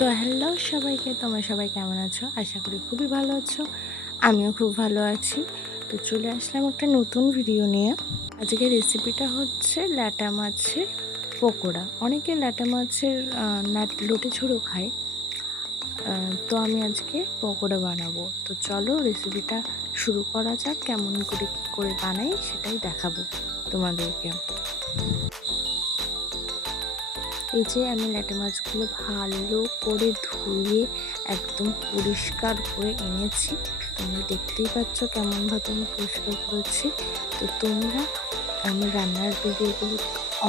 তো হ্যালো সবাইকে, তোমরা সবাই কেমন আছো? আশা করি খুবই ভালো আছো। আমিও খুব ভালো আছি। তো চলে আসলাম একটা নতুন ভিডিও নিয়ে। আজকের রেসিপিটা হচ্ছে ল্যাটা মাছের পকোড়া। অনেকে ল্যাটা মাছের লোটে ঝোড়ো খায়। তো আমি আজকে পকোড়া বানাবো। তো চলো রেসিপিটা শুরু করা যাক। কেমন করে কী করে বানাই সেটাই দেখাবো তোমাদেরকে। এই যে আমি ল্যাটা মাছগুলো ভালো করে ধুয়ে একদম পরিষ্কার করে এনেছি। তোমরা দেখতেই পাচ্ছ কেমনভাবে আমি পরিষ্কার করেছি। তো তোমরা আমার রান্নার ভিডিওগুলো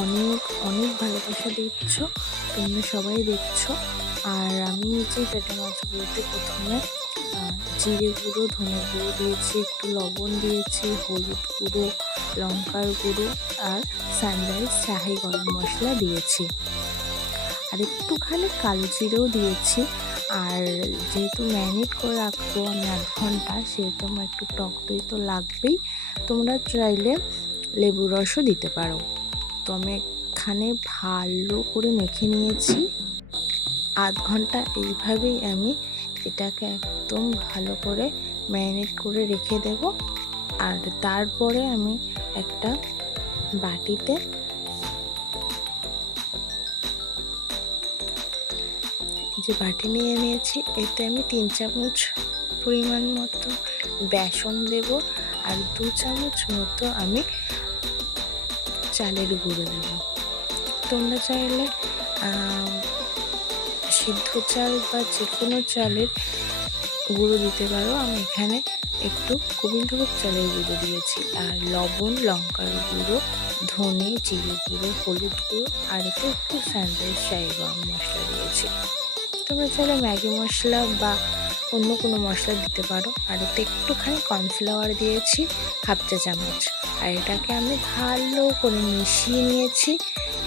অনেক অনেক ভালোবাসা দিচ্ছ, তোমরা সবাই দেখছো। আর আমি এই যে ল্যাটা মাছগুলোতে প্রথমে জিরে গুঁড়ো, ধনে গুঁড়ো দিয়েছি, একটু লবণ দিয়েছি, হলুদ গুঁড়ো, লঙ্কার গুঁড়ো আর সানরাইজ শাহি গরম মশলা দিয়েছি, আর একটুখানি কালো জিরেও দিয়েছি। আর যেহেতু ম্যারিনেট করে রাখবো আমি 8 ঘন্টা, সেহেতু আমার একটু টক দই তো লাগবেই। তোমরা চাইলে লেবুর রসও দিতে পারো। তো আমি এখানে ভালো করে মেখে নিয়েছি 8 ঘন্টা। এইভাবেই আমি এটাকে একদম ভালো করে ম্যারিনেট করে রেখে দেব। আর তারপরে আমি একটা বাটিতে যে বাটি নিয়ে নিয়েছি, এতে আমি 3 চামচ পরিমাণ মতো বেসন দেব, আর 2 চামচ মতো আমি চালের গুঁড়ো দেব। তোমরা চাইলে সিদ্ধ চাল বা যে কোনো চালের গুঁড়ো দিতে পারো। আমি এখানে একটু গোবিন্দভোগ চালের গুঁড়ো দিয়েছি, আর লবণ, লঙ্কার গুঁড়ো, ধনে, জিরে গুঁড়ো, হলুদ গুঁড়ো আর একটু স্যান্ডউইচ শাহি গরম মশলা দিয়েছি। তোমরা চাইলে ম্যাগি মশলা বা অন্য কোনো মশলা দিতে পারো। আর এতে একটুখানি কর্নফ্লাওয়ার দিয়েছি 1/2 চা চামচ। আর এটাকে আমি ভালো করে মিশিয়ে নিয়েছি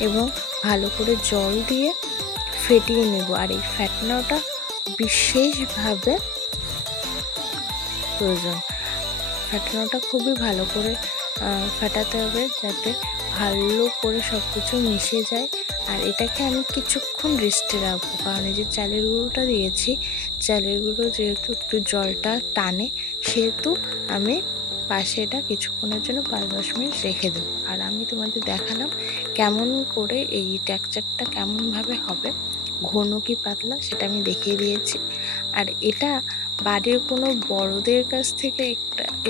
এবং ভালো করে জল দিয়ে ফেটিয়ে নেব। আর এই ফ্যাটানোটা বিশেষভাবে প্রয়োজন। ফ্যাটানোটা খুবই ভালো করে ফেটাতে হবে, যাতে ভালো করে সব কিছু মিশে যায়। আর এটাকে আমি কিছুক্ষণ রেস্টে রাখবো, কারণ এই যে চালের গুঁড়োটা দিয়েছি, চালের গুঁড়ো যেহেতু একটু জলটা টানে, সেহেতু আমি পাশে এটা কিছুক্ষণের জন্য 5-10 মিনিট রেখে দেবো। আর আমি তোমাদের দেখালাম কেমন করে এই টেক্সচারটা কেমনভাবে হবে, ঘন কি পাতলা সেটা আমি দেখিয়ে দিয়েছি। আর এটা বাড়ির কোনো বড়দের কাছ থেকে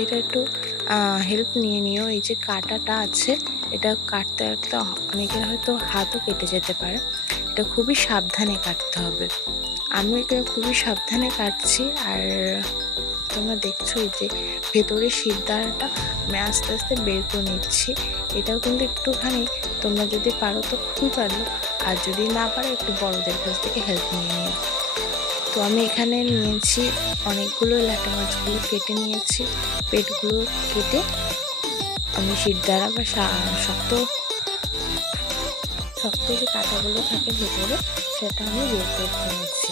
এটা একটু হেল্প নিয়ে নিও। এই যে কাঁটাটা আছে, এটা কাটতে কাটতে অনেকের হয়তো হাতও কেটে যেতে পারে। এটা খুবই সাবধানে কাটতে হবে। আমি এটা খুবই সাবধানে কাটছি। আর তোমরা দেখছো এই যে ভেতরে শিরদাঁড়াটা আমি আস্তে আস্তে বের করে নিচ্ছি। এটাও কিন্তু একটুখানি তোমরা যদি পারো তো খুবই পারো, আর যদি না পারো একটু বড়দের কাছ থেকে হেল্প নিয়ে নিও। তো আমি এখানে নিয়েছি অনেকগুলো ল্যাটা মাছগুলো কেটে নিয়েছি। পেটগুলো কেটে আমি শিরদাঁড়া বা শক্ত শক্ত যে কাঁটাগুলো থাকে ভেতরে, সেটা আমি বের করতে নিয়েছি।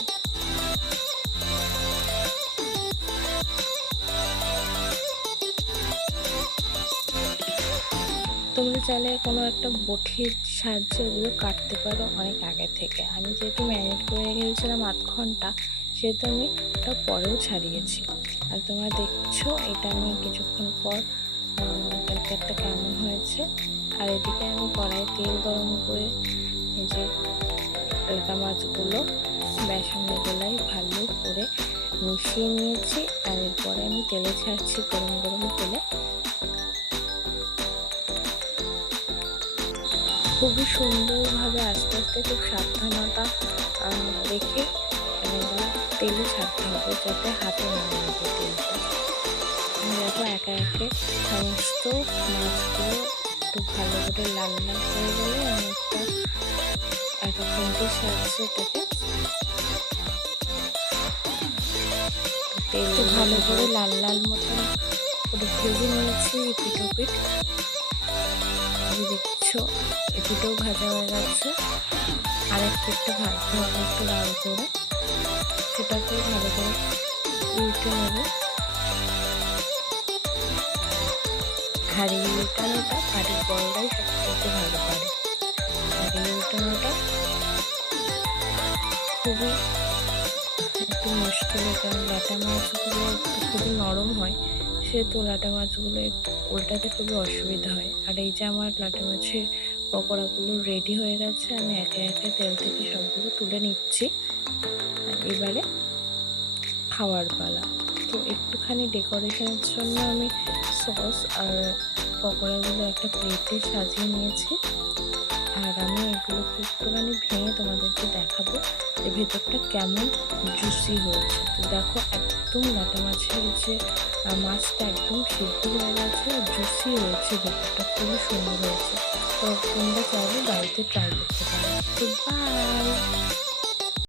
তোমরা চাইলে কোনো একটা বটির সাহায্যে ওগুলো কাটতে পারো অনেক আগে থেকে। আমি যেহেতু ম্যারিনেট করে রেখে দিয়েছিলাম 8 ঘন্টা, সেহেতু আমি ওটা পরেও ছাড়িয়েছি। আর তোমরা দেখছো এটা আমি কিছুক্ষণ পর তরকারিটা কেমন হয়েছে। আর এদিকে আমি কড়াইয়ে তেল গরম করে এই যে ল্যাটা মাছগুলো বেসনের গোলায় ভালো করে মিশিয়ে নিয়েছি। আর এরপরে আমি তেলে ছাড়ছি, গরম গরম তেলে। খুবই সুন্দরভাবে আস্তে আস্তে খুব সাবধানতা রেখে এগুলো তেলে ছাড়তে হবে, যাতে হাতে না লাগে তেলটা। দেখো একে একে সমস্ত মাছগুলো একটু ভালো করে লাল লাল হয়ে গেলে আমি একটা খুন্তির সাহায্যে এটাকে তেল ভালো করে লাল লাল মতন করে ভেজে নিয়েছি এপিঠ ওপিঠ। দেখছো এপিঠেও ভাজা হয়ে গেছে। আর একটা ভাজতে হবে একটু লাল করে, সেটাকে ভালো করে উল্টে নেবে। আর এই উল্টানোটা বাড়ির বড়রাই সবথেকে ভালো পারে। আর এই উল্টানোটা খুবই একটু মুশকিল, কারণ ল্যাটা মাছগুলো একটু খুবই নরম হয়, সেহেতু ল্যাটা মাছগুলো উল্টাতে খুবই অসুবিধা হয়। আর এই যে আমার ল্যাটা মাছের পকোড়াগুলো রেডি হয়ে গেছে, আমি একে একে তেল থেকে সবগুলো তুলে নিচ্ছি। আর এবারে খাওয়ার পালা। তো একটুখানি ডেকোরেশনের জন্য আমি সস আর পকোড়াগুলো একটা প্লেটে সাজিয়ে নিয়েছি। আর আমি এগুলোকে একটুখানি ভেঙে তোমাদেরকে দেখাবো যে ভেতরটা কেমন জুসি হয়েছে। তো দেখো, একদম ল্যাটা মাছের যে মাছটা একদম সিদ্ধ হয়ে গেছে আর জুসি হয়েছে, ভেতরটা খুবই সুন্দর হয়েছে। তো তোমরা চাইলে বাড়িতে ট্রাই করতে পারো। তো বাই।